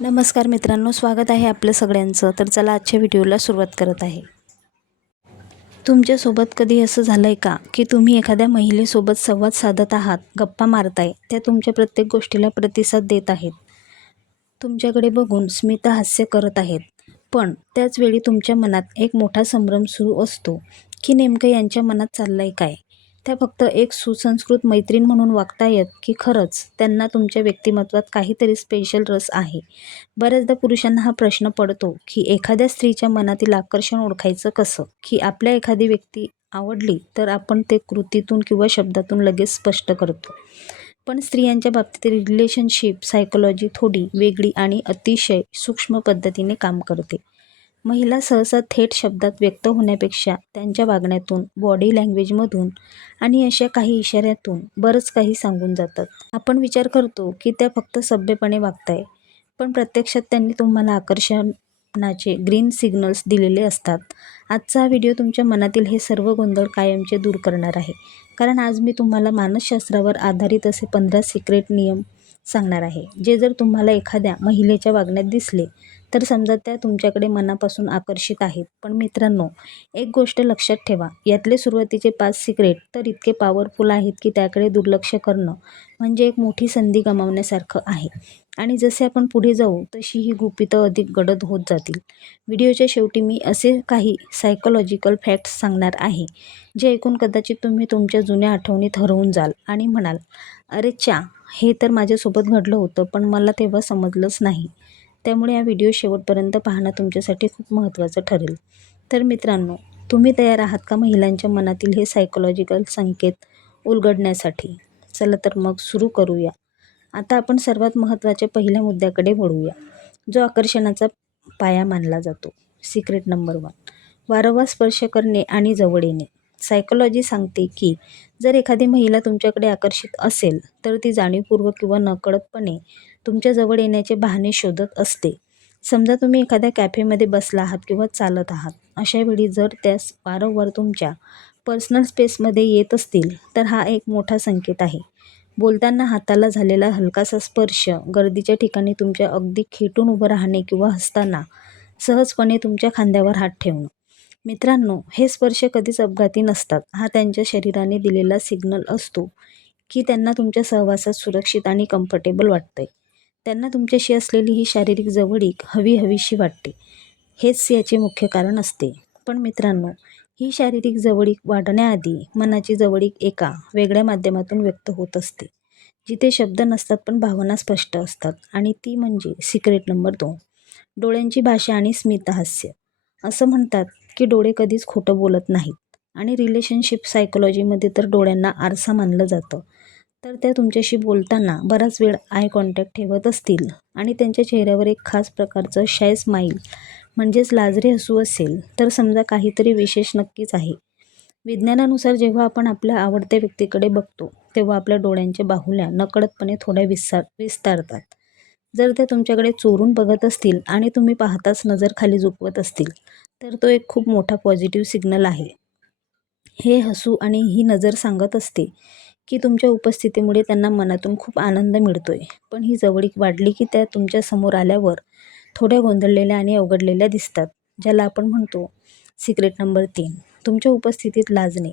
नमस्कार मित्रांनो, स्वागत आहे आपलं सगळ्यांचं. तर चला आजच्या व्हिडिओला सुरुवात करत आहे. तुमच्यासोबत कधी असं झालं आहे का की तुम्ही एखाद्या महिलेसोबत संवाद साधत आहात, गप्पा मारताय, त्या तुमच्या प्रत्येक गोष्टीला प्रतिसाद देत आहेत, तुमच्याकडे बघून स्मितहास्य करत आहेत, पण त्याचवेळी तुमच्या मनात एक मोठा संभ्रम सुरू असतो की नेमकं यांच्या मनात चाललंय काय? त्या फक्त एक सुसंस्कृत मैत्रीण म्हणून वागतायत की खरंच त्यांना तुमच्या व्यक्तिमत्वात काहीतरी स्पेशल रस आहे? बऱ्याचदा पुरुषांना हा प्रश्न पडतो की एखाद्या स्त्रीच्या मनातील आकर्षण ओळखायचं कसं? की आपल्या एखादी व्यक्ती आवडली तर आपण ते कृतीतून किंवा शब्दातून लगेच स्पष्ट करतो. पण स्त्रियांच्या बाबतीत रिलेशनशिप सायकोलॉजी थोडी वेगळी आणि अतिशय सूक्ष्म पद्धतीने काम करते. महिला सहसा थेट शब्दात व्यक्त होण्यापेक्षा त्यांच्या वागण्यातून, बॉडी लँग्वेजमधून आणि अशा काही इशाऱ्यातून बरंच काही सांगून जातात. आपण विचार करतो की त्या फक्त सभ्यपणे वागताय, पण प्रत्यक्षात त्यांनी तुम्हाला आकर्षणाचे ग्रीन सिग्नल्स दिलेले असतात. आजचा हा व्हिडिओ तुमच्या मनातील हे सर्व गोंधळ कायमचे दूर करणार आहे. कारण आज मी तुम्हाला मानसशास्त्रावर आधारित असे 15 सिक्रेट नियम सांगणार आहे, जे जर तुम्हाला एखाद्या महिलेच्या वागण्यात दिसले तर समजा त्या तुमच्याकडे मनापासून आकर्षित आहेत. पण मित्रांनो, एक गोष्ट लक्षात ठेवा, यातले सुरुवातीचे 5 सिक्रेट तर इतके पॉवरफुल आहेत की त्याकडे दुर्लक्ष करणं म्हणजे एक मोठी संधी गमावण्यासारखं आहे. आणि जसे आपण पुढे जाऊ तशी ही गुपितं अधिक गडद होत जातील. व्हिडिओच्या शेवटी मी असे काही सायकोलॉजिकल फॅक्ट्स सांगणार आहे, जे ऐकून कदाचित तुम्ही तुमच्या जुन्या आठवणीत हरवून जाल आणि म्हणाल, अरे च्या, हे तर माझ्यासोबत घडलं होतं पण मला तेव्हा समजलंच नाही. त्यामुळे हा व्हिडिओ शेवटपर्यंत पाहणं तुमच्यासाठी खूप महत्त्वाचं ठरेल. तर मित्रांनो, तुम्ही तयार आहात का महिलांच्या मनातील हे सायकोलॉजिकल संकेत उलगडण्यासाठी? चला तर मग सुरू करूया. आता आपण सर्वात महत्त्वाच्या पहिल्या मुद्द्याकडे वळूया, जो आकर्षणाचा पाया मानला जातो. सिक्रेट नंबर 1, वारंवार स्पर्श करणे आणि जवळ येणे. सायकोलॉजी सांगते की जर एखादी महिला तुमच्याकडे आकर्षित असेल तर ती जाणीवपूर्वक किंवा नकळतपणे तुमच्या जवळ येण्याचे बहाणे शोधत असते. समजा तुम्ही एखाद्या कॅफेमध्ये बसला आहात किंवा चालत आहात. अशा वेळी जर त्यास वारंवार तुमच्या पर्सनल स्पेसमध्ये येत असतील तर हा एक मोठा संकेत आहे. बोलताना हाताला झालेला हलकासा स्पर्श, गर्दीच्या ठिकाणी तुमच्या अगदी खेटून उभं राहणे किंवा हसताना सहजपणे तुमच्या खांद्यावर हात ठेवणं. मित्रांनो, हे स्पर्श कधीच अपघाती नसतात. हा त्यांच्या शरीराने दिलेला सिग्नल असतो की त्यांना तुमच्या सहवासात सुरक्षित आणि कम्फर्टेबल वाटतंय. त्यांना तुमच्याशी असलेली ही शारीरिक जवळीक हवीशी वाटते. हेच याचे मुख्य कारण असते. पण मित्रांनो, ही शारीरिक जवळीक वाढण्याआधी मनाची जवळीक एका वेगळ्या माध्यमातून व्यक्त होत असते, जिथे शब्द नसतात पण भावना स्पष्ट असतात. आणि ती म्हणजे सिक्रेट नंबर 2, डोळ्यांची भाषा आणि स्मितहास्य. असं म्हणतात की डोळे कधीच खोटं बोलत नाहीत आणि रिलेशनशिप सायकोलॉजीमध्ये तर डोळ्यांना आरसा मानलं जातं. तर त्या तुमच्याशी बोलताना बराच वेळ आय कॉन्टॅक्ट ठेवत असतील आणि त्यांच्या चेहऱ्यावर एक खास प्रकारचं शाय स्माईल म्हणजेच लाजरे हसू असेल तर समजा काहीतरी विशेष नक्कीच आहे. विज्ञानानुसार जेव्हा आपण आपल्या आवडत्या व्यक्तीकडे बघतो तेव्हा आपल्या डोळ्यांच्या बाहुल्या नकळतपणे थोड्या विस्तारतात. जर त्या तुमच्याकडे चोरून बघत असतील आणि तुम्ही पाहताच नजर खाली झुकवत असतील तर तो एक खूप मोठा पॉझिटिव्ह सिग्नल आहे. हे हसू आणि ही नजर सांगत असते की तुमच्या उपस्थितीमुळे त्यांना मनातून खूप आनंद मिळतोय. पण ही जवळीक वाढली की त्या तुमच्या समोर आल्यावर थोड्या गोंधळलेल्या आणि अवघडलेल्या दिसतात, ज्याला आपण म्हणतो सिक्रेट नंबर 3, तुमच्या उपस्थितीत लाजणे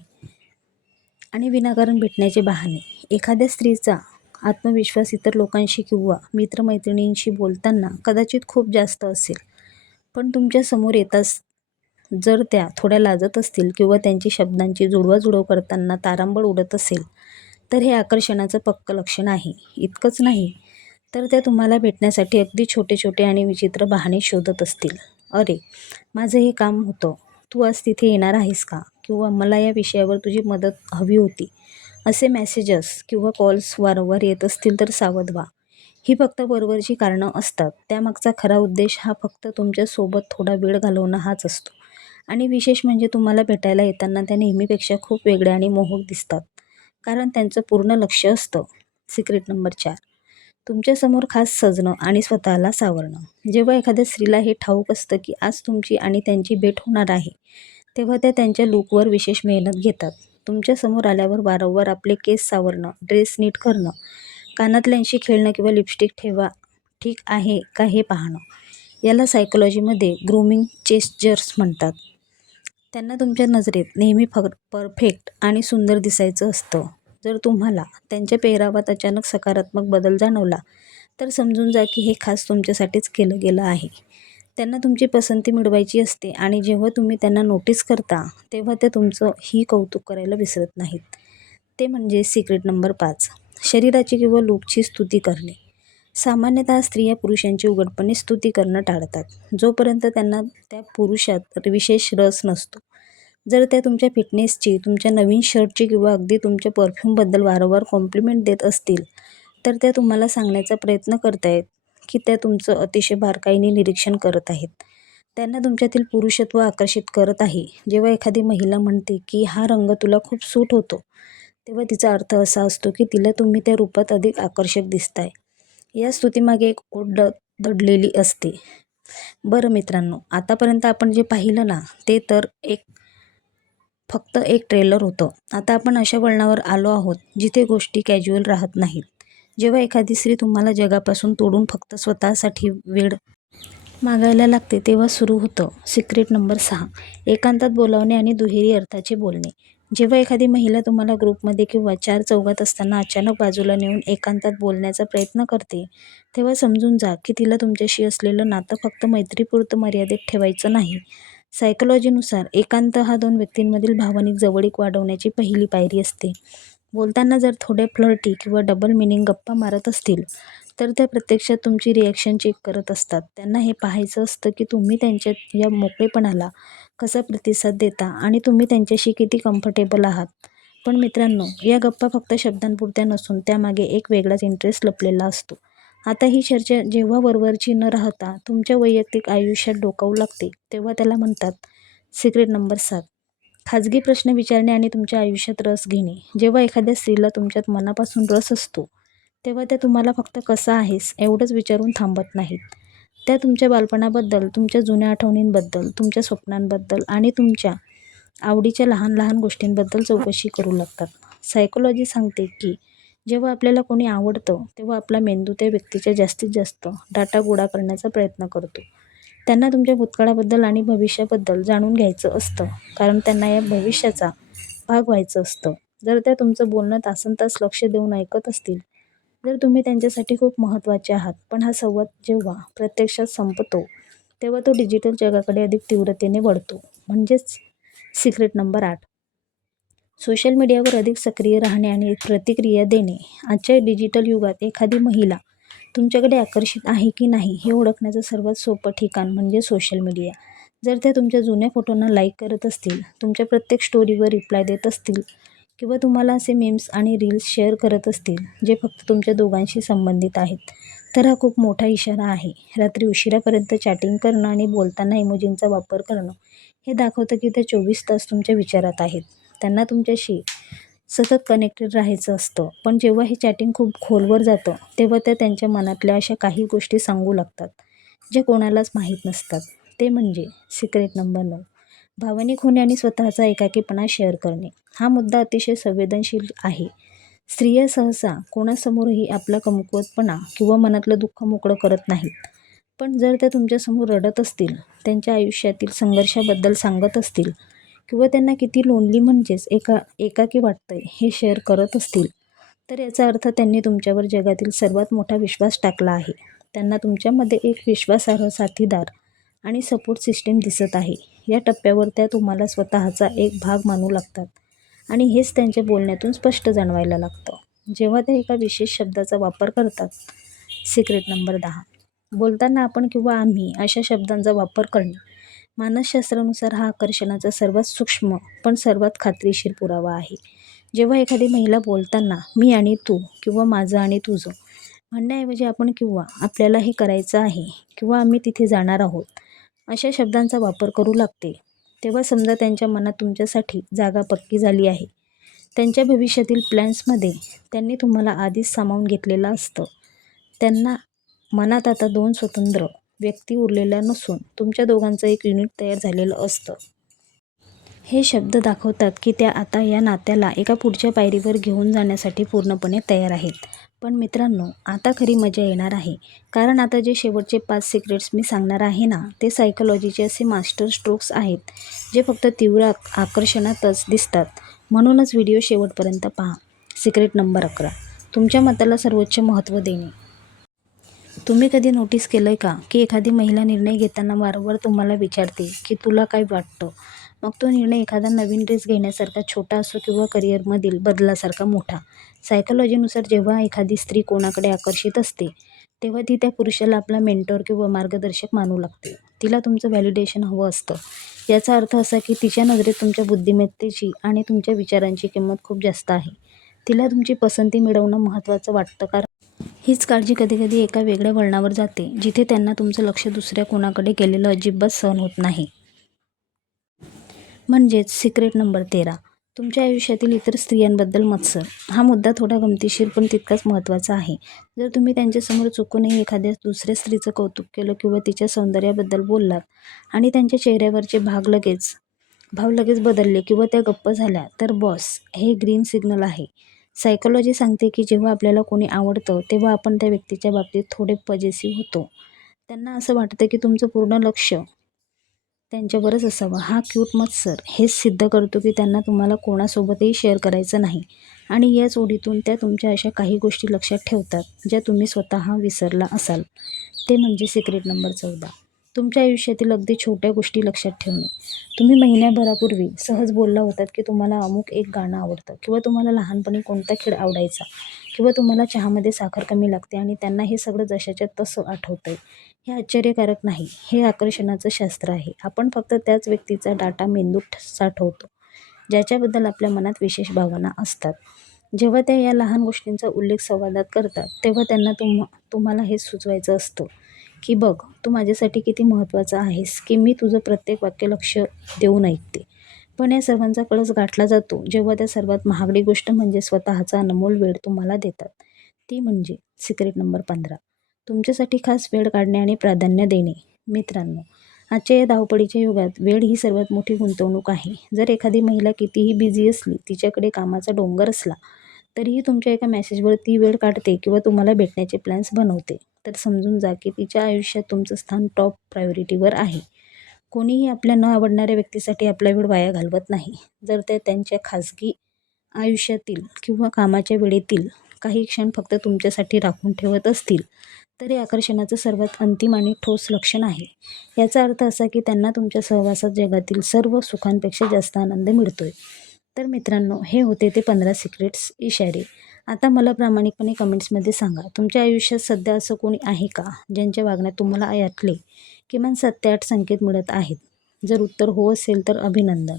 आणि विनाकारण भेटण्याचे बहाणे. एखाद्या स्त्रीचा आत्मविश्वास इतर लोकांशी किंवा मित्रमैत्रिणींशी बोलताना कदाचित खूप जास्त असेल, पण तुमच्या समोर येताच जर त्या थोड्या लाजत असतील किंवा त्यांची शब्दांची जुळवाजुळव करताना तारांबळ उडत असेल तर हे आकर्षणाचं पक्कं लक्षण आहे. इतकंच नाही तर त्या तुम्हाला भेटण्यासाठी अगदी छोटे छोटे आणि विचित्र बहाणे शोधत असतील. अरे, माझं हे काम होतं, तू आज तिथे येणार आहेस का? किंवा मला या विषयावर तुझी मदत हवी होती. असे मेसेजेस किंवा कॉल्स वारंवार येत असतील तर सावध व्हा. ही फक्त वरवरची कारणं असतात. त्यामागचा खरा उद्देश हा फक्त तुमच्यासोबत थोडा वेळ घालवणं हाच असतो. आणि विशेष म्हणजे तुम्हाला भेटायला येताना त्या नेहमीपेक्षा खूप वेगळ्या आणि मोहक दिसतात, कारण त्यांचं पूर्ण लक्ष असतं. सिक्रेट नंबर 4, तुमच्यासमोर खास सजणं आणि स्वतःला सावरणं. जेव्हा एखाद्या स्त्रीला हे ठाऊक असतं की आज तुमची आणि त्यांची भेट होणार आहे तेव्हा त्या त्यांच्या लूकवर विशेष मेहनत घेतात. तुमच्यासमोर आल्यावर वारंवार आपले केस सावरणं, ड्रेस नीट करणं, कानातल्यांशी खेळणं किंवा लिपस्टिक ठेवा ठीक आहे का हे पाहणं. याला सायकोलॉजीमध्ये ग्रूमिंग जेस्चर्स म्हणतात. त्यांना तुमच्या नजरेत नेहमी परफेक्ट आणि सुंदर दिसायचं असतं. जर तुम्हाला त्यांच्या पेहरावात अचानक सकारात्मक बदल जाणवला तर समजून जा की हे खास तुमच्यासाठीच केलं गेलं आहे. त्यांना तुमची पसंती मिळवायची असते आणि जेव्हा तुम्ही त्यांना नोटीस करता तेव्हा ते तुमचं ही कौतुक करायला विसरत नाहीत. ते म्हणजे सिक्रेट नंबर 5. शरीराची किंवा लूकची स्तुती करणे. सामान्यतः स्त्रिया पुरुषांची उघडपणे स्तुती करणं टाळतात, जोपर्यंत त्यांना त्या पुरुषात विशेष रस नसतो. जर त्या तुमच्या फिटनेसची, तुमच्या नवीन शर्टची किंवा अगदी तुमच्या परफ्यूमबद्दल वारंवार कॉम्प्लिमेंट देत असतील, तर त्या तुम्हाला सांगण्याचा प्रयत्न करतायत की त्या तुमचं अतिशय बारकाईने निरीक्षण करत आहेत. त्यांना तुमच्यातील पुरुषत्व आकर्षित करत आहे. जेव्हा एखादी महिला म्हणते की हा रंग तुला खूप सूट होतो, तेव्हा तिचा अर्थ असा असतो की तिला तुम्ही त्या रूपात अधिक आकर्षक दिसताय. या स्तुतीमागे एक ओढ दडलेली असते. बरं मित्रांनो, आतापर्यंत आपण जे पाहिलं ना, ते तर फक्त एक ट्रेलर होतं. आता आपण अशा वळणावर आलो आहोत जिथे गोष्टी कॅज्युअल राहत नाहीत. जेव्हा एखादी स्त्री तुम्हाला जगापासून तोडून फक्त स्वतःसाठी वेळ मागायला लागते तेव्हा सुरू होतं सिक्रेट नंबर 6. एकांतात बोलावणे आणि दुहेरी अर्थाचे बोलणे. जेव्हा एखादी महिला तुम्हाला ग्रुपमध्ये किंवा चारचौघात असताना अचानक बाजूला नेऊन एकांतात बोलण्याचा प्रयत्न करते, तेव्हा समजून जा की तिला तुमच्याशी असलेलं नातं फक्त मैत्रीपुरतं मर्यादित ठेवायचं नाही. सायकोलॉजीनुसार एकांत हा 2 व्यक्तींमधील भावनिक जवळीक वाढवण्याची पहिली पायरी असते. बोलताना जर थोड्या फ्लर्टी किंवा डबल मिनिंग गप्पा मारत असतील, तर त्या प्रत्यक्षात तुमची रिॲक्शन चेक करत असतात. त्यांना हे पाहायचं असतं की तुम्ही त्यांच्या या मोकळेपणाला कसा प्रतिसाद देता आणि तुम्ही त्यांच्याशी किती कम्फर्टेबल आहात. पण मित्रांनो, या गप्पा फक्त शब्दांपुरत्या नसून त्यामागे एक वेगळाच इंटरेस्ट लपलेला असतो. आता ही चर्चा जेव्हा वरवरची न राहता तुमच्या वैयक्तिक आयुष्यात डोकावू लागते, तेव्हा त्याला म्हणतात सिक्रेट नंबर 7. खाजगी प्रश्न विचारणे आणि तुमच्या आयुष्यात रस घेणे. जेव्हा एखाद्या स्त्रीला तुमच्यात मनापासून रस असतो, तेव्हा त्या तुम्हाला फक्त कसा आहेस एवढंच विचारून थांबत नाहीत. त्या तुमच्या बालपणाबद्दल, तुमच्या जुन्या आठवणींबद्दल, तुमच्या स्वप्नांबद्दल आणि तुमच्या आवडीच्या लहान लहान गोष्टींबद्दल चौकशी करू लागतात. सायकोलॉजी सांगते की जेव्हा आपल्याला कोणी आवडतं तेव्हा आपला मेंदू त्या व्यक्तीच्या जास्तीत जास्त डाटा गोळा करण्याचा प्रयत्न करतो. त्यांना तुमच्या भूतकाळाबद्दल आणि भविष्याबद्दल जाणून घ्यायचं असतं, कारण त्यांना या भविष्याचा भाग व्हायचं असतं. जर त्या तुमचं बोलणं तासनतास लक्ष देऊन ऐकत असतील, जर तुम्ही त्यांच्यासाठी खूप महत्त्वाचे आहात. पण हा संवाद जेव्हा प्रत्यक्षात संपतो, तेव्हा तो डिजिटल जगाकडे अधिक तीव्रतेने वळतो. म्हणजेच सिक्रेट नंबर 8. सोशल मीडियावर अधिक सक्रिय राहणे आणि प्रतिक्रिया देणे. आजच्या डिजिटल युगात एखादी महिला तुमच्याकडे आकर्षित आहे की नाही हे ओळखण्याचं सर्वात सोपं ठिकाण म्हणजे सोशल मीडिया. जर त्या तुमच्या जुन्या फोटोंना लाईक करत असतील, तुमच्या प्रत्येक स्टोरीवर रिप्लाय देत असतील किंवा तुम्हाला असे मीम्स आणि रील्स शेअर करत असतील जे फक्त तुमच्या दोघांशी संबंधित आहेत, तर हा खूप मोठा इशारा आहे. रात्री उशिरापर्यंत चॅटिंग करणं आणि बोलताना इमोजींचा वापर करणं हे दाखवतं की त्या 24 तास तुमच्या विचारात आहेत. त्यांना तुमच्याशी सतत कनेक्टेड राहायचं असतं. पण जेव्हा हे चॅटिंग खूप खोलवर जातं, तेव्हा त्या त्यांच्या मनातल्या अशा काही गोष्टी सांगू लागतात, जे कोणालाच माहीत नसतात. ते म्हणजे सिक्रेट नंबर 9. भावनिक होणे आणि स्वतःचा एकाकीपणा शेअर करणे. हा मुद्दा अतिशय संवेदनशील आहे. स्त्रिया सहसा कोणासमोरही आपला कमकुवतपणा किंवा मनातलं दुःख मोकळं करत नाहीत. पण जर त्या तुमच्यासमोर रडत असतील, त्यांच्या आयुष्यातील संघर्षाबद्दल सांगत असतील किंवा त्यांना किती लोनली म्हणजेच एकाकी वाटतंय हे शेअर करत असतील, तर याचा अर्थ त्यांनी तुमच्यावर जगातील सर्वात मोठा विश्वास टाकला आहे. त्यांना तुमच्यामध्ये एक विश्वासार्ह साथीदार आणि सपोर्ट सिस्टीम दिसत आहे. या टप्प्यावर त्या तुम्हाला स्वतःचा एक भाग मानू लागतात आणि हेच त्यांच्या बोलण्यातून स्पष्ट जाणवायला लागतं. जेव्हा त्या एका विशेष शब्दाचा वापर करतात. Secret number 10. बोलताना आपण किंवा आम्ही अशा शब्दांचा वापर करणे. मानसशास्त्रानुसार हा आकर्षणाचा सर्वात सूक्ष्म पण सर्वात खात्रीशीर पुरावा आहे. जेव्हा एखादी महिला बोलताना मी आणि तू किंवा माझं आणि तुझं म्हणण्याऐवजी आपण किंवा आपल्याला हे करायचं आहे किंवा आम्ही तिथे जाणार आहोत अशा शब्दांचा वापर करू लागते, तेव्हा समजा त्यांच्या मनात तुमच्यासाठी जागा पक्की झाली आहे. त्यांच्या भविष्यातील प्लॅन्समध्ये त्यांनी तुम्हाला आधीच सामावून घेतलेलं असतं. त्यांना मनात आता 2 स्वतंत्र व्यक्ती उरलेल्या नसून तुमच्या दोघांचं एक युनिट तयार झालेलं असतं. हे शब्द दाखवतात की त्या आता या नात्याला एका पुढच्या पायरीवर घेऊन जाण्यासाठी पूर्णपणे तयार आहेत. पण मित्रांनो, आता खरी मजा येणार आहे. कारण आता जे शेवटचे 5 सिक्रेट्स मी सांगणार आहे ना, ते सायकॉलॉजीचे असे मास्टर स्ट्रोक्स आहेत, जे फक्त तीव्र आकर्षणातच दिसतात. म्हणूनच व्हिडिओ शेवटपर्यंत पहा. Secret number 11. तुमच्या मताला सर्वोच्च महत्त्व देणे. तुम्ही कधी नोटीस केलंय का की एखादी महिला निर्णय घेताना वारंवार तुम्हाला विचारते की तुला काय वाटतं? मग तो निर्णय एखादा नवीन ड्रेस घेण्यासारखा छोटा असो किंवा करिअरमधील बदलासारखा मोठा. सायकॉलॉजीनुसार जेव्हा एखादी स्त्री कोणाकडे आकर्षित असते, तेव्हा ती त्या पुरुषाला आपला मेंटॉर किंवा मार्गदर्शक मानू लागते. तिला तुमचं व्हॅलिडेशन हवं असतं. याचा अर्थ असा की तिच्या नजरेत तुमच्या बुद्धिमत्तेची आणि तुमच्या विचारांची किंमत खूप जास्त आहे. तिला तुमची पसंती मिळवणं महत्त्वाचं वाटतं, कारण हीच काळजी कधी-कधी एका वेगळ्या वळणावर जाते, जिथे त्यांना तुमचं लक्ष दुसऱ्या कोणाकडे गेलेलं अजिबात सहन होत नाही. म्हणजेच सिक्रेट नंबर 13. तुमच्या आयुष्यातील इतर स्त्रियांबद्दल मत्सर. हा मुद्दा थोडा गमतीशीर पण तितकाच महत्त्वाचा आहे. जर तुम्ही त्यांच्यासमोर चुकूनही एखाद्या दुसऱ्या स्त्रीचं कौतुक केलं किंवा तिच्या सौंदर्याबद्दल बोललात आणि त्यांच्या चेहऱ्यावरचे भाव लगेच बदलले किंवा त्या गप्प झाल्या, तर बॉस, हे ग्रीन सिग्नल आहे. सायकॉलॉजी सांगते की जेव्हा आपल्याला कोणी आवडतं, तेव्हा आपण त्या व्यक्तीच्या बाबतीत थोडे पजेसिव्ह होतो. त्यांना असं वाटतं की तुमचं पूर्ण लक्ष त्यांच्यावरच असावं. हा क्यूट मत्सर हेच सिद्ध करतो की त्यांना तुम्हाला कोणासोबतही शेअर करायचं नाही आणि याच ओढीतून त्या तुमच्या अशा काही गोष्टी लक्षात ठेवतात, ज्या तुम्ही स्वतः विसरला असाल. ते म्हणजे सिक्रेट नंबर 14. तुमच्या आयुष्यातील अगदी छोट्या गोष्टी लक्षात ठेवणे. तुम्ही महिन्याभरापूर्वी सहज बोलला होतात की तुम्हाला अमुक एक गाणं आवडतं किंवा तुम्हाला लहानपणी कोणता खेळ आवडायचा किंवा तुम्हाला चहामध्ये साखर कमी लागते आणि त्यांना हे सगळं जशाच्या तसं आठवतंय. हे आश्चर्यकारक नाही, हे आकर्षणाचं शास्त्र आहे. आपण फक्त त्याच व्यक्तीचा डाटा मेंदूत साठवतो, ज्याच्याबद्दल आपल्या मनात विशेष भावना असतात. जेव्हा त्या या लहान गोष्टींचा उल्लेख संवादात करतात, तेव्हा त्यांना तुम्हाला हेच सुचवायचं असतं की बघ, तू माझ्यासाठी किती महत्त्वाचा आहेस, की मी तुझं प्रत्येक वाक्य लक्ष देऊन ऐकते. पण या सर्वांचा कळस गाठला जातो जेव्हा त्या सर्वात महागडी गोष्ट म्हणजे स्वतःचा अनमोल वेळ तुम्हाला देतात. ती म्हणजे सिक्रेट नंबर 15. तुमच्यासाठी खास वेळ काढणे आणि प्राधान्य देणे. मित्रांनो, आजच्या या धावपळीच्या युगात वेळ ही सर्वात मोठी गुंतवणूक आहे. जर एखादी महिला कितीही बिझी असली, तिच्याकडे कामाचा डोंगर असला, तरीही तुमच्या एका मेसेजवर ती वेळ काढते किंवा तुम्हाला भेटण्याचे प्लॅन्स बनवते, तर समजून जा की तिच्या आयुष्यात तुमचं स्थान टॉप प्रायोरिटीवर आहे. कोणीही आपल्या न आवडणाऱ्या व्यक्तीसाठी आपला वेळ वाया घालवत नाही. जर ते त्यांच्या खाजगी आयुष्यातील किंवा कामाच्या वेळेतील काही क्षण फक्त तुमच्यासाठी राखून ठेवत असतील, तर हे आकर्षणाचं सर्वात अंतिम आणि ठोस लक्षण आहे. याचा अर्थ असा की त्यांना तुमच्या सहवासात जगातील सर्व सुखांपेक्षा जास्त आनंद मिळतोय. तर मित्रांनो, हे होते ते 15 सिक्रेट्स इशारे. आता मला प्रामाणिकपणे कमेंट्समध्ये सांगा, तुमच्या आयुष्यात सध्या असं कोणी आहे का, ज्यांच्या वागण्यात तुम्हाला यातले किमान 7 ते 8 संकेत मिळत आहेत? जर उत्तर हो असेल तर अभिनंदन.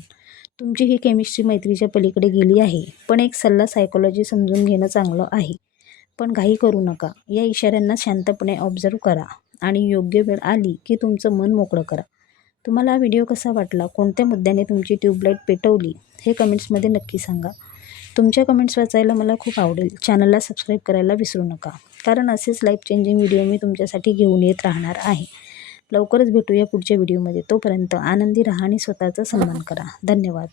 तुमची ही केमिस्ट्री मैत्रीच्या पलीकडे गेली आहे. पण एक सल्ला, सायकॉलॉजी समजून घेणं चांगलं आहे, पण घाई करू नका. या इशाऱ्यांना शांतपणे ऑब्झर्व्ह करा आणि योग्य वेळ आली की तुमचं मन मोकळं करा. तुम्हाला हा व्हिडिओ कसा वाटला? कोणत्या मुद्द्याने तुमची ट्यूबलाईट पेटवली? हे कमेंट्समध्ये नक्की सांगा. तुमच्या कमेंट्स वाचायला मला खूप आवडेल. चॅनलला सबस्क्राईब करायला विसरू नका, कारण असेच लाईफ चेंजिंग व्हिडिओ मी तुमच्यासाठी घेऊन येत राहणार आहे. लवकरच भेटूया पुढच्या व्हिडिओमध्ये. तोपर्यंत आनंदी राहा आणि स्वतःचा सन्मान करा. धन्यवाद.